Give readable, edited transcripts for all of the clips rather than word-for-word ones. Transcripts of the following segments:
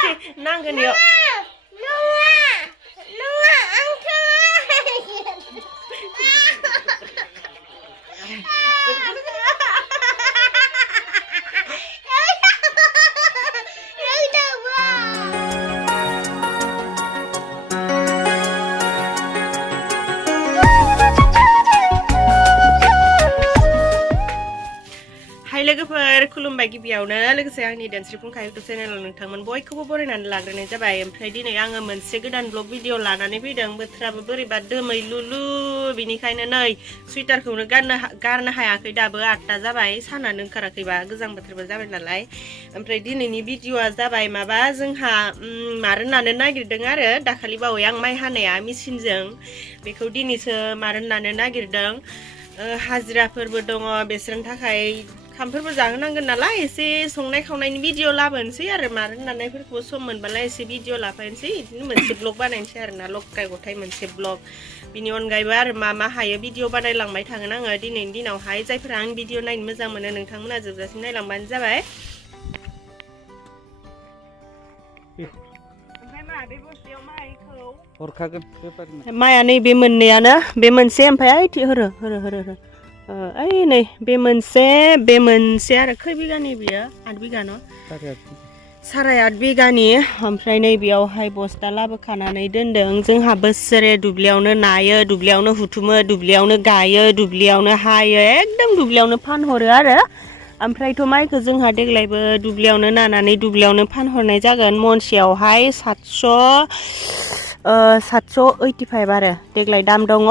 Oke, nanggen yuk. लोगोफोर खुलुमबाय गिबियावनो लोगोसे आंनि डान्स रिपुंखा इउटुब चेनेलाव नोंथांमोन बयखौबो बरायनानै लाग्रोनाय जाबाय ओमफ्राय दिनै आङो मोनसे गोदान ब्लग भिडिअ लानानै फैदों बोथोराबो बोरैबा दोमैलुलु बिनिखायनो नै सुइटारखौनो गारनो हायाखै दाबो 8टा जाबाय सानानो ओंखाराखैबा गोजां बोथोरबो जाबाय नालाय ओमफ्राय दिनैनि भिडिअआ जाबाय माबा जोंहा मारोन नानो नागिरदों आरो दाखालि बावै आं माइ हानाया मेसिनजों बेखौ दिनैसो मारोन नानो नागिरदों हाजिराफोरबो दङ बेसोरनि थाखाय खामफोरबो जाहोनांगोन नालाय एसे संनाय खावनायनि भिडिअ लाबोनोसै आरो मारोन नानायफोरखौ सम मोनबालाय एसे भिडिअ लाफायनोसै बिदिनो मोनसे ब्लग बानायनोसै आरोना लगाय गथाय मोनसे ब्लग बिनि अनगायैबो आरो मा हायो भिडिअ बानायलांबाय थागोन आङो दिनैनि दिनावहाय जायफोरा आं भिडिअ नायनो मोजां मोनो नोंथांमोना जोबजासिम नायलांबानो जाबाय ओमफ्राय मा बे बस्थायाव माइखौ हरखागोन माइया नैबे मोननैयानो बे मोनसे ओमफ्राय ओइथि होरो ओइ नै बे मोनसे आरो खै बिगानि बियो 8 बिगा न' 8.5 बिगानि ओमफ्राय नैबेयावहाय बस्ता लाबोखानानै दोनदों जोंहा बोसोरे दुब्लियावनो नायो दुब्लियावनो हुथुमो दुब्लियावनो गायो दुब्लियावनो हायो एकदम दुब्लियावनो फानहरो आरो ओमफ्रायथ' माइखौ जोंहा देग्लायबो दुब्लियावनो नानानै दुब्लियावनो फानहरनाय जागोन मनसेयावहाय 785 आरो देग्लाय दाम दङ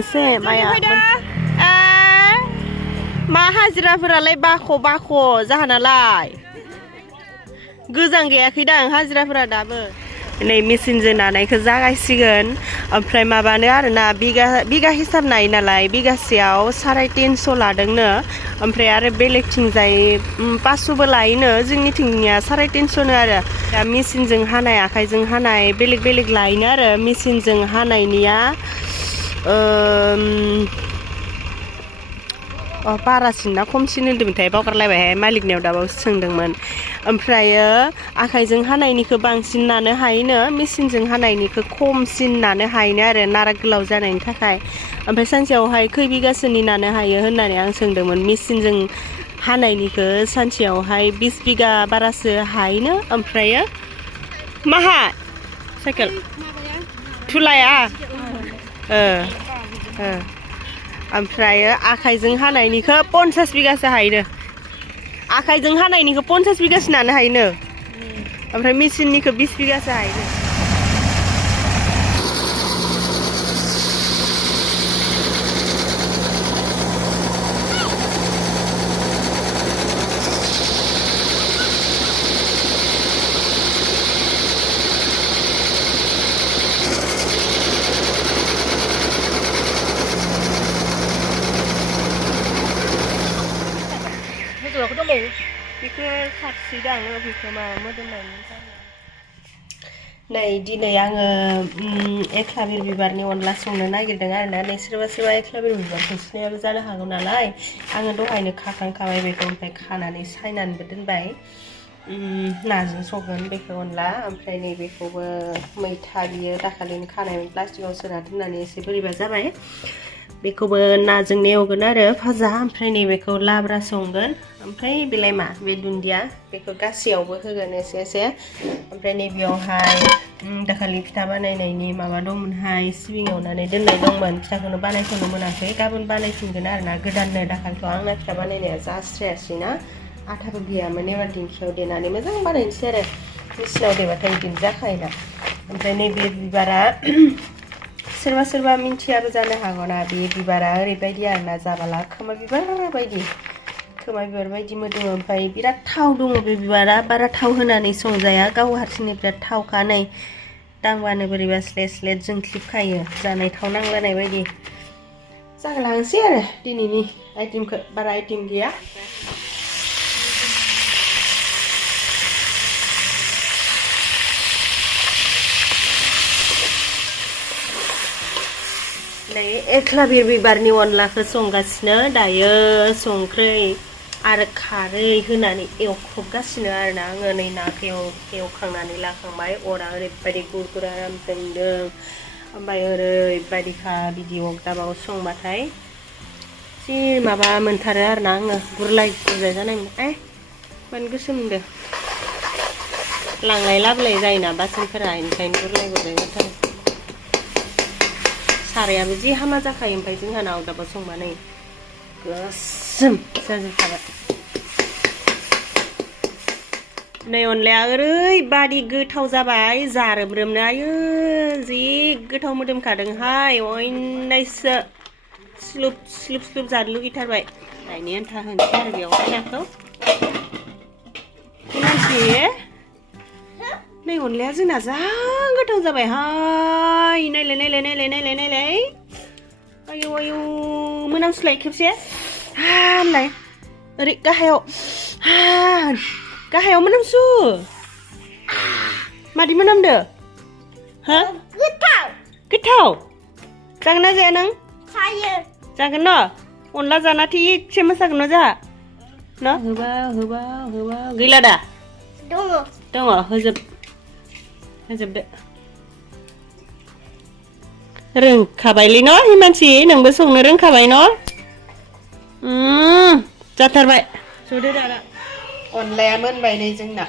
एसे माइया मा हाजिराफोरालाय बाख' जाहोनालाय गोजां गैयाखैदां हाजिराफोरा दाबो नै मेचिनजों नानायखौ जागायसिगोन ओमफ्राय माबानो आरोना बिगा हिसाब नायो नालाय बिगासेयाव 350 लादोंनो ओमफ्राय आरो बेलेगथिंजाय 500बो लायोनो जोंनिथिंनिया 350नो आरो दा मेचिनजों हानाय आखाइजों हानाय बेलेग लायोनो आरो मेचिनजों हानायनिया बारासिन ना खमसिन होन्दोंमोनथाय बावगारलायबायहाय मालिकनियाव दाबावसो सोंदोंमोन ओमफ्रायो आखाइजों हानायनिखौ बांसिन नानो हायोनो मेचिनजों हानायनिखौ खमसिन नानो हायोनो आरो नारा गोलाव जानायनि थाखाय ओमफ्राय सानसेयावहाय खै बिगासोनि नानो हायो होननानै आं सोंदोंमोन मेचिनजों हानायनिखौ सानसेयावहाय 20 बिगा बारासो हायोनो ओमफ्रायो माहा साइकेल थुलाया ओमफ्रायो आखाइजों हानायनिखौ 50 बिगासो हायोनो आखाइजों हानायनिखौ 50 बिगासो नानो हायोनो ओमफ्राय मेचिननिखौ 20 बिगासो हायोनो बेखौ खाथिदां बेखौ मा मोदोमनायनि नै दिनै आङो एख्लाबिर बिबारनि अनला संनो नागिरदों आरोना नै सोरबा एख्लाबिर बिबारखौ सिनायाबो जानो हागौ नालाय आङो दहायनो खाखांखाबाय बेखौ ओमफ्राय खानानै सायनानैबो दोनबाय नाजों संगोन बेखौ अनला ओमफ्राय नैबेखौबो मैथा बियो दाखालिनो खानाय प्लास्टिकआव सोना दोननानै एसे बोरैबा जाबाय बेखौबो नाजों एवगोन आरो भाजा ओमफ्राय नैबेखौ लाब्रा संगोन ओमफ्राय बेलाय मा बे दुन्दिया बेखौ गासैयावबो होगोन एसे ओमफ्राय नैबेयावहाय दाखालि फिथा बानायनायनि माबा दंमोनहाय सिबिं एवनानै दोननाय दंमोन फिथाखौनो बानायथ'नो मोनाखै गाबोन बानायफिनगोन आरोना गोदाननो दाखालिथ' आंना फिथा बानायनाया जास्रायासैना आथाबो गैयामोन एबार दिंखियाव देनानै मोजां बानायनोसै आरो मेचिनाव देबाथाय बिदिनो जाखायोना ओमफ्राय नैबे बिबारा सोरबा मिन्थियाबो जानो हागौना बे बिबारा ओरैबायदि आरोना जाबाला खोमा बिबार बायदि मोदोमो ओमफ्राय बिराद थाव दङ बे बिबारा बारा थाव होनानै संजाया गाव हारसिंनो बिराद थावखा नै दांबानो बोरैबा स्लेट जोंख्लिबखायो जानाय थाव नांलानाय बायदि जागलांसै आरो दिनैनि आइटेमखौ बारा आइटेम गैया नै एख्लाबिर बिबारनि अनलाखौ संगासिनो दायो संख्रै आरो खारै होनानै एवख्रबगासिनो आरोना आङो नै नाखौ एवखांनानै लाखांबाय अरा ओरैबायदि गुरगुर आराम जोंदों ओमफ्राय ओरैबायदिखा बिदि अगदाबाव संबाथाय जि माबा मोनथारो आरोना आङो गुरलाय गुरलाय जानाय मानो गोसोम मोनदों लांलाय लाबोलाय जायोना बासोनफोरा ओंखायनो गुरलाय गुरलाय जाथारो सारायाबो जि हामा जाखायो ओमफ्राय जोंहाना अगदाबाव संबा नै गोसोम जाजोबखाबाय नै अनलाया ओरैबादि गोथाव जाबाय जारोमरोमनो आयो जि गोथाव मोदोमखादोंहाय अयनायसो स्लुप स्लुप स्लुप जानो लुगैथारबाय नायनि आन्था होनोसै आरो बेयावहाय नाखौ मानसि नै अनलाया जोंना जा गोथाव जाबायहाय नायलाय नायलाय नायलाय नायलाय नायलाय आयौ आयौ मोनामसुलाय खेबसे हानलाय ओरै गाहायाव गाहायाव मोनामसु मादि मोनामदो हा गोथाव गोथाव जागोन ना जाया नों जायो जागोन न अनला जाना थिगसे मोसागोन न जाहा न होबा होबा होबा गैला दा दङ दङ होजोबदो रोंखाबायलै न हिमानसि नोंबो संनो रोंखाबाय न जाथारबाय सुदो दाना अनलाया मोनबाय नै जोंना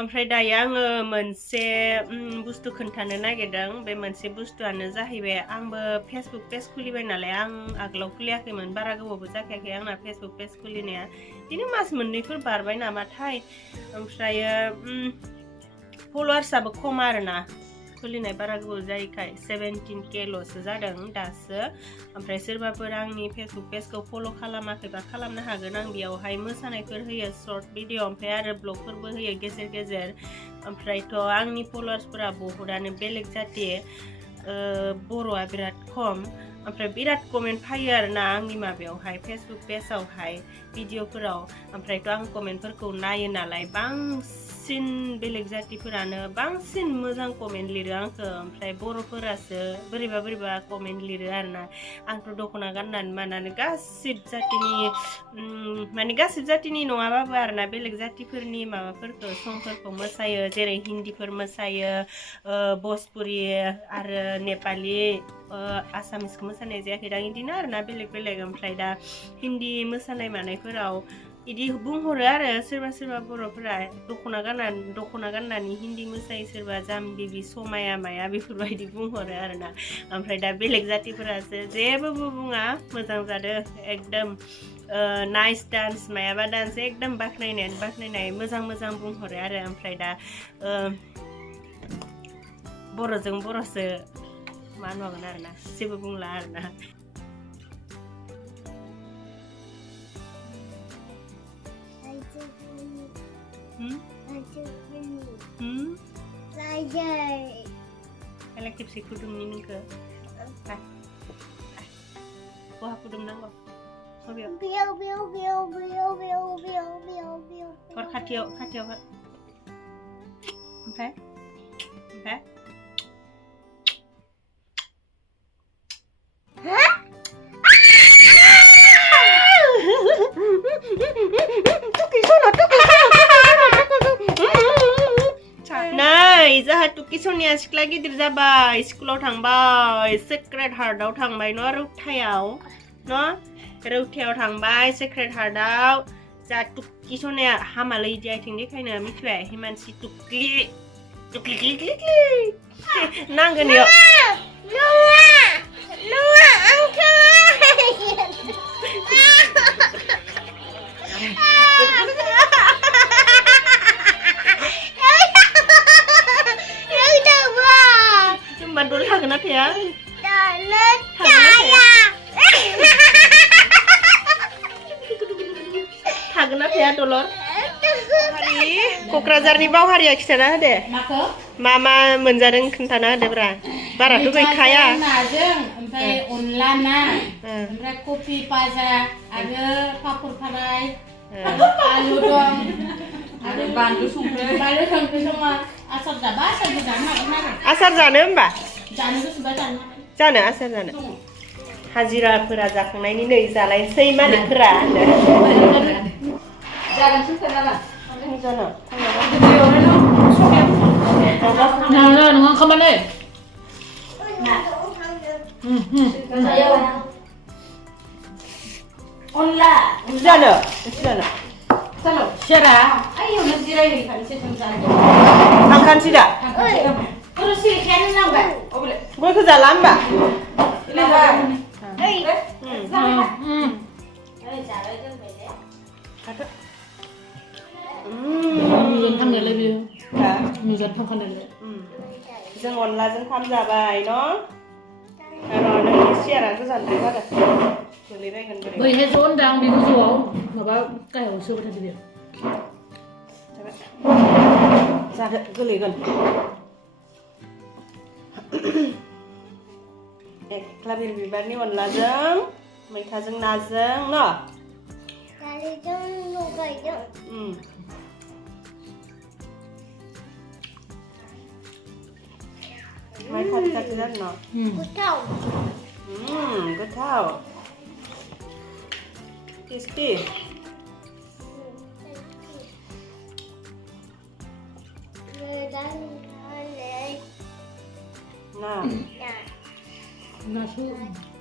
ओमफ्राय दायो आङो मोनसे बुस्थु खोन्थानो नागिरदों बे मोनसे बुस्थुआनो जाहैबाय आंबो फेसबुक पेज खुलिबाय नालाय आं आगोलाव खुलियाखैमोन बारा गोबावबो जाखायाखै आंना फेसबुक पेज खुलिनाया बिदिनो मास मोननैफोर बारबाय नामाथाय ओमफ्रायो फल'वार्सआबो खम आरोना खुलिनाय बारा गोबाव जायैखाय 17K ल'सो जादों दासो ओमफ्राय सोरबाफोर आंनि फेसबुक पेजखौ फल' खालामाखैबा खालामनो हागोन आं बेयावहाय मोसानायफोर होयो सर्ट भिडिअ ओमफ्राय आरो ब्लगफोरबो होयो गेजेर गेजेर ओमफ्रायथ' आंनि फल'वार्सफोरा बहुतानो बेलेग जाथि बर'आ बिराद खम ओमफ्राय बिराद कमेन्ट फैयो आरोना आंनि माबायावहाय फेसबुक पेजआवहाय भिडिअफोराव ओमफ्रायथ' आं कमेन्टफोरखौ नायो नालाय बांसिन बेलेग जातिफोरानो बांसिन मोजां कमेन्ट लिरो आंखौ ओमफ्राय बर'फोरासो बोरैबा बोरैबा कमेन्ट लिरो आरोना आंथ' दख'ना गाननानै मानानै गासिब जातिनि नङाबाबो आरोना बेलेग जातिफोरनि माबाफोरखौ संफोरखौ मोसायो जेरै हिन्दीफोर मोसायो भजपुरि आरो नेपालि आसामिसखौ मोसानाय जायाखै दा बिदिनो आरोना बेलेग बेलेग ओमफ्राय दा हिन्दी मोसानाय मानायफोराव इदि बुंहरो आरो सोरबा सोरबा बर'फोरा दख'ना गाननानै हिन्दी मोसायो सोरबा जाम्बि समाया माया बेफोरबायदि बुंहरो आरोना ओमफ्राय दा बेलेग जातिफोरासो जेबो बुङा मोजां जादों एकदम नाइस डान्स मायाबा डान्स एकदम बाख्नायनाय मोजां बुंहरो आरो ओमफ्राय दा बर'जों बर'सो मा होनबावगोन आरोना जेबो बुंला आरोना Kalian kipsi kudung ini ke? Wah kudung nanggo. Kor katiau. Okay. Nay, जाहा तुकी सोनिया सिख्ला गिदिर जाबाय स्कुलाव थांबाय सेक्रेट हार्टआव थांबाय न रौथायाव थांबाय सेक्रेट हार्टआव जा तुकी सोनिया हामालै इदि आथिं देखायनो मिथिबाय हिमानसि तुक्लि नांगोन इयाव Bandul hagenat ya? Hagenat ya dolor. Hari Kokraझारनि बावहारिया खिथाना होदे. मा मोनजादों खोन्थाना होदे ब्रा. बाराथ' गैखाया. नाजों ओमफ्राय अनला ना ओमफ्राय कफि भाजा आरो पापर फ्राय आलु दं बानलु संख्रि बानलु संख्रि सङा आसार जाबा आसारबो जानो हागोन आरो आसार जानो होमबा जानो गोसोबा जानो हागोन जानो आसार जानो हाजिराफोरा जाखांनायनि नै जालायनोसै मालिकफोरा जागोन सोंखानाबा जानो नङा खामानि अनला जानो चलो सेरा आयौनो जिरायहैखानोसै जों जानो थांखानोसै दा खर' सिरिखायानो नांबाय अबले गयखौ जाला होमबा मिजान थांनायलाय बेयो मिजान थांखानायलाय जों अनलाजों खाम जाबाय न' र' नोंनि सियारा गोजानद्राय जागोन गोलैबायगोन बोरै बैहाय ज' होनदां बे गोजौआव माबा गाहायाव सोबाय थादो बेयो जादो गोलैगोन एकलाबिर बिबारनि अनलाजों मैथाजों नाजों न' दालिजों लगायदों माइ खाथि खाथि जादों न' गोथाव गोथाव टेस्टि ना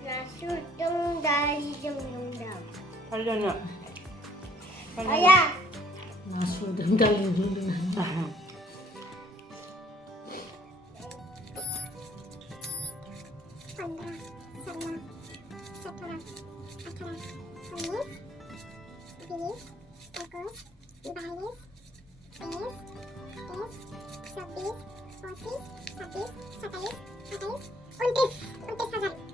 나술동 다리좀 용담 팔려냐 아야 나수 등달리 등등 산다 산나 사타라 아타라 산니 비니 에코스 바이스 에스 서비스 오시스 서비스 사타리스 사타리스 온티스 사자리